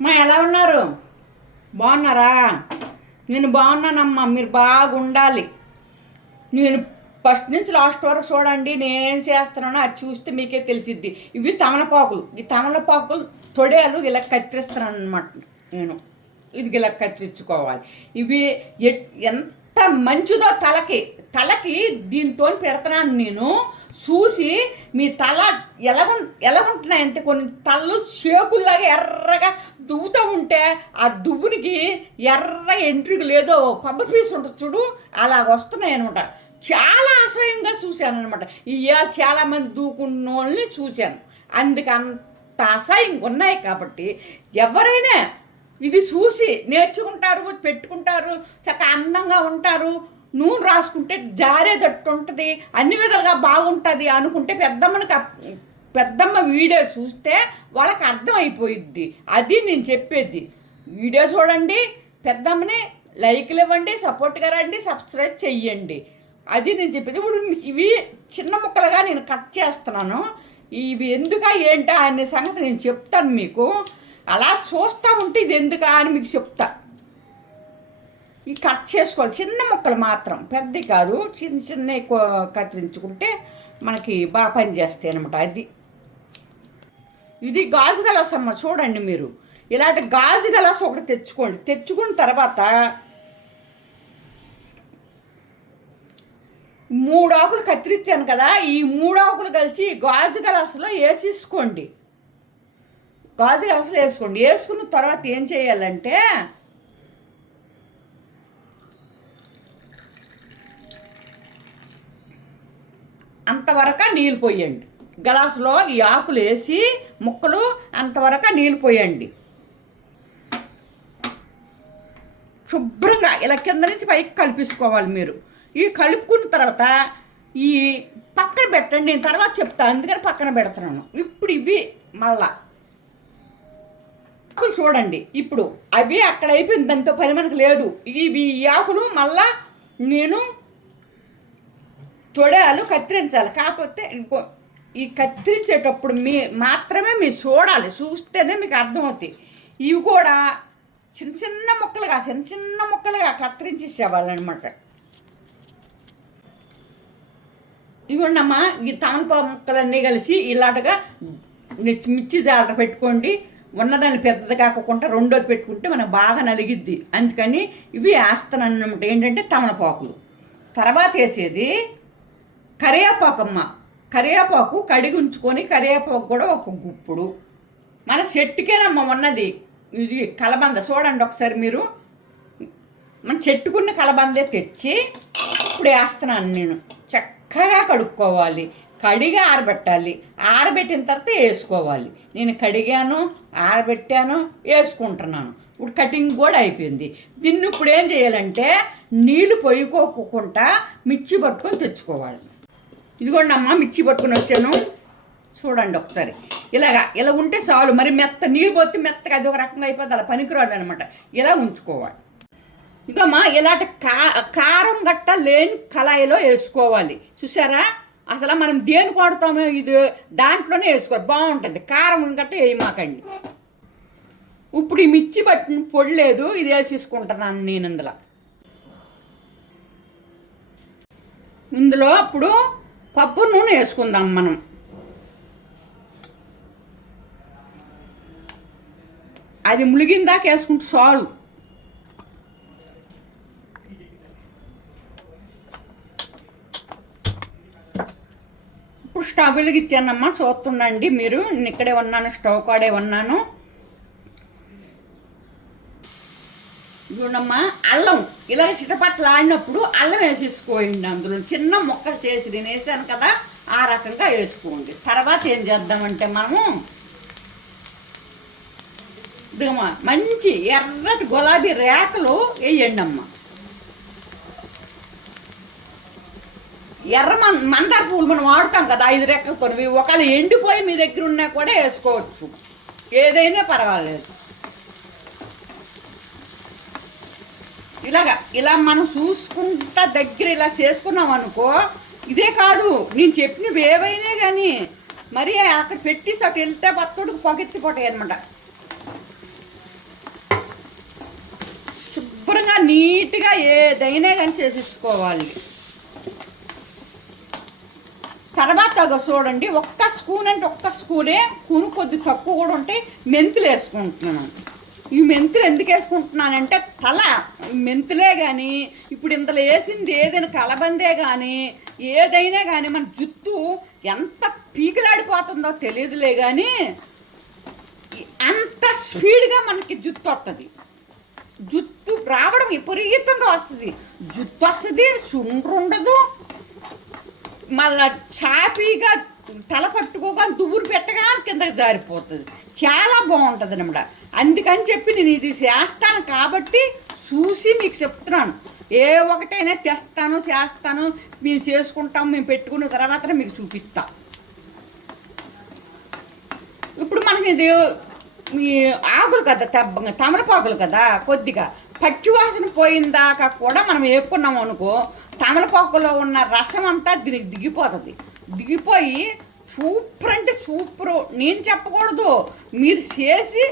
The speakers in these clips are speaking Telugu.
మా ఎలా ఉన్నారు? బాగున్నారా? నేను బాగున్నానమ్మా మీరు బాగుండాలి. నేను ఫస్ట్ నుంచి లాస్ట్ వరకు చూడండి నేనేం చేస్తున్నానో అది చూస్తే మీకే తెలిసిద్ది. ఇవి తమలపాకులు. ఈ తమలపాకులు తొడేలు ఇలా కత్తిరిస్తాను అనమాట నేను. ఇది ఇలా కత్తిరించుకోవాలి. ఇవి ఎట్- ఎంత మంచిదో తలకి. తలకి దీంతో పెడుతున్నాను నేను. చూసి మీ తల ఎలాగ ఎలాగుంటున్నాయంటే కొన్ని తలలు షేకుల్లాగా ఎర్రగా దువ్వుతూ ఉంటే ఆ దువ్వునికి ఎర్ర ఎంట్రుకు లేదో కొబ్బరి పీస్ ఉంటుంది చూడు అలాగ వస్తున్నాయి అనమాట చాలా అసహ్యంగా చూశాను అనమాట ఇవాళ చాలామంది దూకున్న వాళ్ళని చూశాను. అందుకంత అసహ్యం ఉన్నాయి కాబట్టి ఎవరైనా ఇది చూసి నేర్చుకుంటారు పెట్టుకుంటారు చక్కగా అందంగా ఉంటారు. నూనె రాసుకుంటే జారేదట్టు ఉంటుంది అన్ని విధాలుగా బాగుంటుంది అనుకుంటే పెద్దమ్మనికి పెద్దమ్మ వీడియో చూస్తే వాళ్ళకి అర్థమైపోయిద్ది. అది నేను చెప్పేది. వీడియో చూడండి పెద్దమ్మని లైక్లు ఇవ్వండి సపోర్ట్గా రండి సబ్స్క్రైబ్ చెయ్యండి. అది నేను చెప్పేది. ఇప్పుడు ఇవి చిన్న ముక్కలుగా నేను కట్ చేస్తున్నాను. ఇవి ఎందుక ఏంటా అనే సంగతి నేను చెప్తాను మీకు. అలా చూస్తూ ఉంటే ఇది ఎందుకా అని మీకు చెప్తా. ఇవి కట్ చేసుకోవాలి. చిన్న ముక్కలు మాత్రం. పెద్ద కాదు. చిన్న చిన్న కత్తిరించుకుంటే మనకి బాగా పనిచేస్తాయి అనమాట అది. ఇది గాజు గలాస్ అమ్మ చూడండి మీరు. ఇలాంటి గాజు గలాస్ ఒకటి తెచ్చుకోండి. తెచ్చుకున్న తర్వాత మూడు ఆకులు కత్తిరించాను కదా. ఈ మూడు ఆకులు కలిసి గాజు గలాసులో వేసేసుకోండి. గాజు గలాసులో వేసుకోండి. వేసుకున్న తర్వాత ఏం చేయాలంటే అంతవరకు నీళ్ళు పోయండి. గ్లాసులో ఈ ఆకులు వేసి ముక్కలు అంతవరకు నీళ్ళు పోయండి. శుభ్రంగా ఇలా కింద నుంచి పైకి కలిపించుకోవాలి మీరు. ఈ కలుపుకున్న తర్వాత ఈ పక్కన పెట్టండి. నేను తర్వాత చెప్తాను. అందుకని పక్కన పెడుతున్నాను. ఇప్పుడు ఇవి మళ్ళా ఆకులు చూడండి. ఇప్పుడు అవి అక్కడ అయిపోయింది దాంతో పని మనకు లేదు. ఇవి ఈ ఆకులు మళ్ళా నేను తొడాలు కత్తిరించాలి. కాకపోతే ఇంకో ఈ కత్తిరించేటప్పుడు మీ మాత్రమే మీరు చూడాలి. చూస్తేనే మీకు అర్థమవుతాయి. ఇవి కూడా చిన్న చిన్న ముక్కలుగా చిన్న చిన్న ముక్కలుగా కత్తిరించేసేవాళ్ళనమాట. ఇదిగోండమ్మా ఈ తమలపా ముక్కలన్నీ కలిసి ఇలాటగా మిర్చి మిర్చి పెట్టుకోండి. ఉన్నదాన్ని పెద్దది కాకుండా రెండోది పెట్టుకుంటే మనకు బాగా నలిగిద్ది. అందుకని ఇవి వేస్తాను అన్నమాట ఏంటంటే తమలపాకులు తర్వాత వేసేది కరివేపాకమ్మ. కరివేపాకు కడిగి ఉంచుకొని కరివేపాకు కూడా ఒక గుప్పుడు. మన చెట్టుకేనమ్మ ఉన్నది. ఇది కలబంద. చూడండి ఒకసారి మీరు. మన చెట్టుకున్న కలబందే తెచ్చి ఇప్పుడు వేస్తున్నాను నేను. చక్కగా కడుక్కోవాలి. కడిగి ఆరబెట్టాలి. ఆరబెట్టిన తర్వాత వేసుకోవాలి. నేను కడిగాను ఆరబెట్టాను వేసుకుంటున్నాను. ఇప్పుడు కటింగ్ కూడా అయిపోయింది. దీన్ని ఇప్పుడు ఏం చేయాలంటే నీళ్ళు పొయ్యికోకుండా మిర్చి పట్టుకొని తెచ్చుకోవాలి. ఇదిగోండి అమ్మ మిర్చి పట్టుకొని వచ్చాను. చూడండి ఒకసారి. ఇలాగా ఇలా ఉంటే చాలు. మరి మెత్త నీళ్ళు పోతే మెత్తగా అది ఒక రకంగా అయిపోతుంది అలా పనికిరాదు అనమాట ఇలా ఉంచుకోవాలి. ఇదమ్మా ఇలాంటి కా కారం గట్ట లేని కళాయిలో వేసుకోవాలి. చూసారా? అసలు మనం దేని కొడతామో ఇది? దాంట్లోనే వేసుకోవాలి బాగుంటుంది. కారం గట్ట వేయమాకండి. ఇప్పుడు ఈ మిర్చి బట్టిన పొడి లేదు ఇది వేసేసుకుంటున్నాను నేను ఇందులో. ఇందులో ఇప్పుడు కొబ్బరి నూనె వేసుకుందాం మనం. అది ములిగిన దాకా వేసుకుంటే చాలు. స్టవ్ వెలిగించానమ్మా చూస్తుండండి మీరు. నేను ఇక్కడే ఉన్నాను స్టవ్ కాడే ఉన్నాను. చూడమ్మా అల్లం. ఇలా చిటపట్లు ఆడినప్పుడు అల్లం వేసేసుకోండి అందులో. చిన్న ముక్కలు చేసి నేను వేసాను కదా ఆ రకంగా వేసుకోండి. తర్వాత ఏం చేద్దామంటే మనము ఇదిగమ్మా మంచి ఎర్రటి గులాబీ రేకలు వేయండి అమ్మ ఎర్ర మన మందార పువ్వులు మనం వాడుతాం కదా ఐదు రెక్కలు కొనివి ఒకవేళ ఎండిపోయి మీ దగ్గర ఉన్నా కూడా వేసుకోవచ్చు. ఏదైనా పర్వాలేదు. ఇలాగా ఇలా మనం చూసుకుంటా దగ్గర ఇలా చేసుకున్నాం అనుకో ఇదే కాదు. నేను చెప్పినవి ఏవైనా కానీ మరి అక్కడ పెట్టేసి అటు వెళ్తే బతుడుకు పొగెత్తిపోతాయి అనమాట శుభ్రంగా నీట్గా ఏదైనా కానీ చేసేసుకోవాలి. తర్వాత చూడండి ఒక్క స్పూన్ అంటే ఒక్క స్పూనే కూను కొద్ది తక్కువ కూడా ఉంటే మెంతులు వేసుకుంటున్నాను. ఈ మెంతులు ఎందుకు వేసుకుంటున్నానంటే తల మెంతులే కానీ ఇప్పుడు ఇంతలో వేసింది ఏదైనా కలబందే కానీ ఏదైనా కానీ మన జుత్తు ఎంత పీకిలాడిపోతుందో తెలియదులే కానీ అంత స్పీడ్గా మనకి జుత్తు వస్తుంది జుత్తు రావడం విపరీతంగా వస్తుంది. జుత్తు వస్తుంది చుండ్రు ఉండదు మళ్ళా చాపీగా తల పట్టుకోగా దువ్వురు పెట్టగా కిందకి జారిపోతుంది. చాలా బాగుంటుంది అనమాట. అందుకని చెప్పి నేను ఇది చేస్తాను కాబట్టి చూసి మీకు చెప్తున్నాను. ఏ ఒకటైనా తెస్తాను చేస్తాను. మేము చేసుకుంటాం మేము పెట్టుకున్న తర్వాత మీకు చూపిస్తాం. ఇప్పుడు మనకి ఇది ఆకులు కదా తెబ్బ తమలపాకులు కదా కొద్దిగా పచ్చివాసన పోయిన దాకా కూడా మనం వేపుకున్నాం అనుకో తమలపాకులో ఉన్న రసం అంతా దీనికి దిగిపోతుంది. దిగిపోయి సూపర్ అంటే సూపర్. నేను చెప్పకూడదు. మీరు చేసి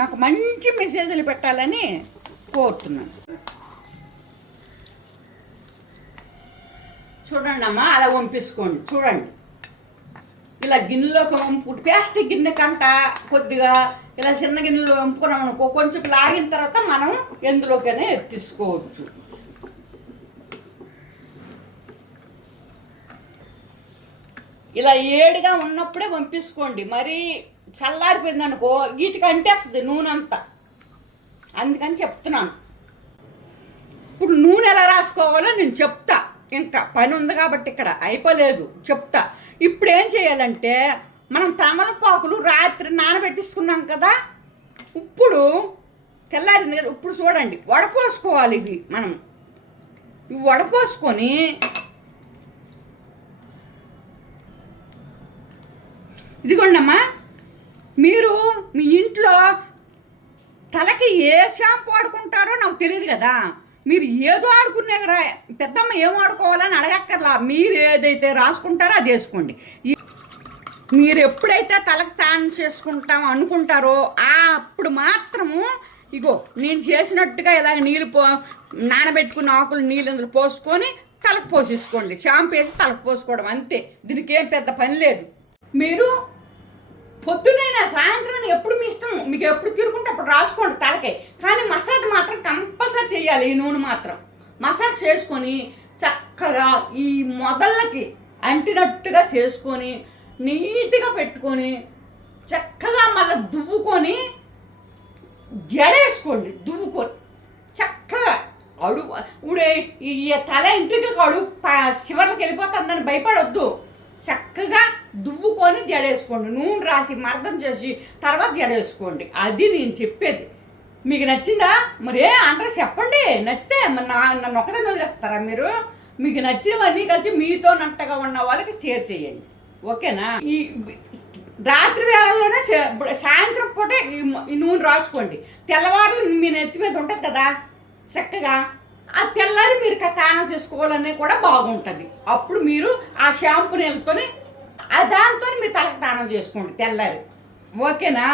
నాకు మంచి మెసేజ్లు పెట్టాలని కోరుతున్నాను. చూడండి అమ్మా అలా వంపించుకోండి చూడండి. ఇలా గిన్నెలోకి వంపు ప్లాస్టిక్ గిన్నె కంట కొద్దిగా ఇలా చిన్న గిన్నెలో వంపుకున్నాం అనుకో కొంచెం లాగిన తర్వాత మనం ఎందులోకైనా ఎత్తిసుకోవచ్చు. ఇలా ఏడుగా ఉన్నప్పుడే పంపించుకోండి. మరి చల్లారిపోయింది అనుకో వీటికి అంటేస్తుంది నూనె అంతా అందుకని చెప్తున్నాను. ఇప్పుడు నూనె ఎలా రాసుకోవాలో నేను చెప్తా. ఇంకా పని ఉంది కాబట్టి ఇక్కడ అయిపోలేదు. చెప్తా. ఇప్పుడు ఏం చేయాలంటే మనం తమలపాకులు రాత్రి నానబెట్టించుకున్నాం కదా. ఇప్పుడు తెల్లారింది కదా. ఇప్పుడు చూడండి. వడపోసుకోవాలి ఇవి మనం. ఇవి వడపోసుకొని ఇదిగోండమ్మా మీరు మీ ఇంట్లో తలకి ఏ షాంపూ ఆడుకుంటారో నాకు తెలియదు కదా. మీరు ఏదో ఆడుకునే రా- పెద్దమ్మ ఏం ఆడుకోవాలని అడగక్కర్లా. మీరు ఏదైతే రాసుకుంటారో అది వేసుకోండి. మీరు ఎప్పుడైతే తలకు స్నానం చేసుకుంటాం అనుకుంటారో ఆ అప్పుడు మాత్రము ఇగో నేను చేసినట్టుగా ఇలాగ నీళ్ళు పో నానబెట్టుకున్న ఆకులు నీళ్ళు అందులో పోసుకొని తలకు పోసేసుకోండి. షాంపూ వేసి తలకు పోసుకోవడం అంతే. దీనికి ఏం పెద్ద పని లేదు. మీరు పొద్దునైనా సాయంత్రం ఎప్పుడు మీ ఇష్టం? మీకు ఎప్పుడు తిరుగుంటే అప్పుడు రాసుకోండి తలకే. కానీ మసాజ్ మాత్రం కంపల్సరీ చేయాలి ఈ నూనె మాత్రం. మసాజ్ చేసుకొని చక్కగా ఈ మొదళ్ళకి అంటినట్టుగా చేసుకొని నీట్గా పెట్టుకొని చక్కగా మళ్ళీ దువ్వుకొని జడేసుకోండి దువ్వుకొని. చక్కగా అడుగు ఇప్పుడు ఈ తల ఇంటికి అడుగు ప- వెళ్ళిపోతుందని భయపడొద్దు. చక్కగా దువ్వుకొని జడేసుకోండి. నూనె రాసి మర్దం చేసి తర్వాత జడేసుకోండి. అది నేను చెప్పేది. మీకు నచ్చిందా? మరే అందరూ చెప్పండి. నచ్చితే నా నన్ను ఒకదాన్ని వదిలేస్తారా మీరు? మీకు నచ్చినవన్నీ కలిసి మీతో నట్టగా ఉన్న వాళ్ళకి షేర్ చేయండి. ఓకేనా? ఈ రాత్రి వేళలోనే సాయంత్రం పూట ఈ ఈ నూనె రాసుకోండి. తెల్లవారు మీ నెత్తి మీద ఉంటుంది కదా? చక్కగా. ఆ తెల్లారి మీరు తానం చేసుకోవాలనే కూడా బాగుంటుంది. అప్పుడు మీరు ఆ షాంపూ నీళ్ళతోని ఆ దాంతో మీరు తలకు తానం చేసుకోండి తెల్లారి. ఓకేనా?